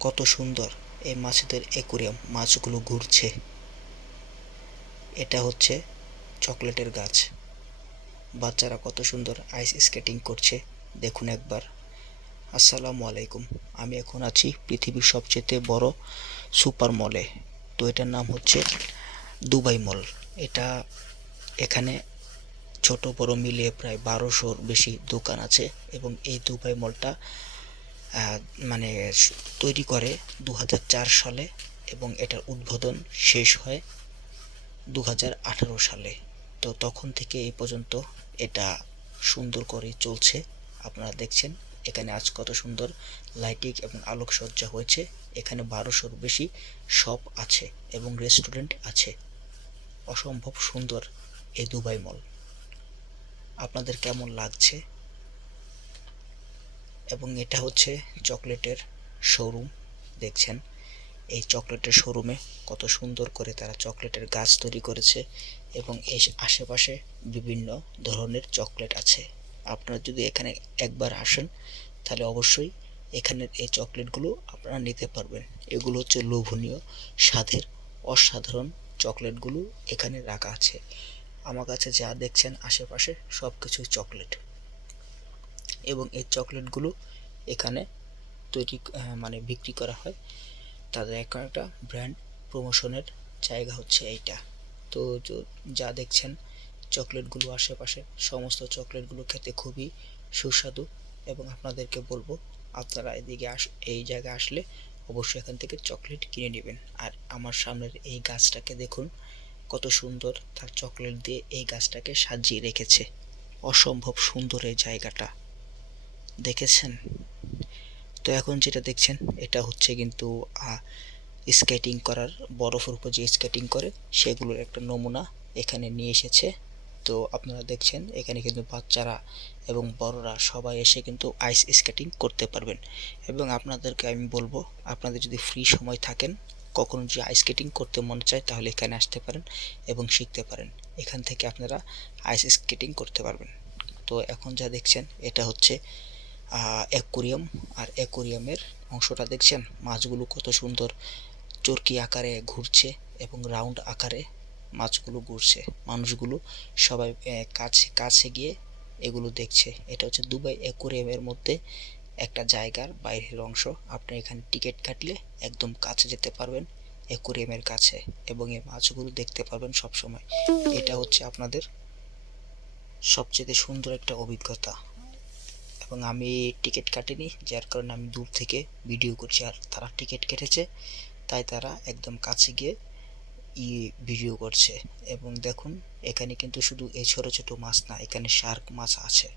কত সুন্দর এই মাছেদের অ্যাকুরিয়াম মাছগুলো ঘুরছে। এটা হচ্ছে চকলেটের গাছ। বাচ্চারা কত সুন্দর আইস স্কেটিং করছে। দেখুন একবার। আসসালামু আলাইকুম। আমি এখন আছি পৃথিবীর সবচেয়ে বড় সুপার মলে। তো এটার নাম হচ্ছে দুবাই মল। এটা এখানে ছোট বড় মিলিয়ে প্রায় বারোশোর বেশি দোকান আছে এবং এই দুবাই মলটা মানে তৈরি করে দু হাজার চার সালে এবং এটার উদ্বোধন শেষ হয় দু হাজার আঠারো সালে। তো তখন থেকে এই পর্যন্ত এটা সুন্দর করে চলছে। আপনারা দেখছেন, এখানে আজ কত সুন্দর লাইটিং এবং আলোকসজ্জা হয়েছে। এখানে বারোশোর বেশি শপ আছে এবং রেস্টুরেন্ট আছে। অসম্ভব সুন্দর এই দুবাই মল। আপনাদের কেমন লাগছে? এবং এটা হচ্ছে চকলেটের শোরুম, দেখছেন? এই চকলেটের শোরুমে কত সুন্দর করে তারা চকলেটের গাছ তৈরি করেছে এবং এই আশেপাশে বিভিন্ন ধরনের চকলেট আছে। আপনারা যদি এখানে একবার আসেন, তাহলে অবশ্যই এখানের এই চকলেটগুলো আপনারা নিতে পারবেন। এগুলো হচ্ছে লোভনীয়, স্বাদের অসাধারণ চকলেটগুলো এখানে রাখা আছে। আমার কাছে যা দেখছেন, আশেপাশে সব কিছুই চকলেট। এবং এই চকলেটগুলো এখানে তৈরি মানে বিক্রি করা হয়। তাদের এখন একটা ব্র্যান্ড প্রমোশনের জায়গা হচ্ছে এইটা। তো যা দেখছেন, চকলেটগুলো আশেপাশে সমস্ত চকলেটগুলো খেতে খুবই সুস্বাদু এবং আপনাদেরকে বলব, আপনারা এদিকে আস, এই জায়গায় আসলে অবশ্যই এখান থেকে চকলেট কিনে নেবেন। আর আমার সামনের এই গাছটাকে দেখুন, কত সুন্দর তার চকলেট দিয়ে এই গাছটাকে সাজিয়ে রেখেছে। অসম্ভব সুন্দর এই জায়গাটা। দেখেছেন? তো এখন যেটা দেখছেন, এটা হচ্ছে কিন্তু স্কেটিং করার, বরফের উপর যে স্কেটিং করে, সেগুলোর একটা নমুনা এখানে নিয়ে এসেছে। তো আপনারা দেখছেন, এখানে কিন্তু বাচ্চারা এবং বড়রা সবাই এসে কিন্তু আইস স্কেটিং করতে পারবেন। এবং আপনাদেরকে আমি বলব, আপনাদের যদি ফ্রি সময় থাকেন, কখনো যদি আইস স্কেটিং করতে মনে চায়, তাহলে এখানে আসতে পারেন এবং শিখতে পারেন। এখান থেকে আপনারা আইস স্কেটিং করতে পারবেন। তো এখন যা দেখছেন, এটা হচ্ছে অ্যাকুরিয়াম আর অ্যাকুরিয়ামের অংশটা দেখছেন? মাছগুলো কত সুন্দর চরকি আকারে ঘুরছে এবং রাউন্ড আকারে মাছগুলো ঘুরছে। মানুষগুলো সবাই কাছে কাছে গিয়ে এগুলো দেখছে। এটা হচ্ছে দুবাই অ্যাকুরিয়ামের মধ্যে একটা জায়গার বাইরের অংশ। আপনি এখানে টিকিট কাটলে একদম কাছে যেতে পারবেন অ্যাকুরিয়ামের কাছে এবং এই মাছগুলো দেখতে পারবেন সব সময় এটা হচ্ছে আপনাদের সবচেয়ে সুন্দর একটা অভিজ্ঞতা। এবং আমি টিকিট কাটিনি, যার কারণে আমি দূর থেকে ভিডিও করছি আর তারা টিকিট কেটেছে, তাই তারা একদম কাছে গিয়ে ই ভিডিও করছে। এবং দেখুন, এখানে কিন্তু শুধু এই ছোটো ছোটো মাছ না, এখানে শার্ক মাছ আছে।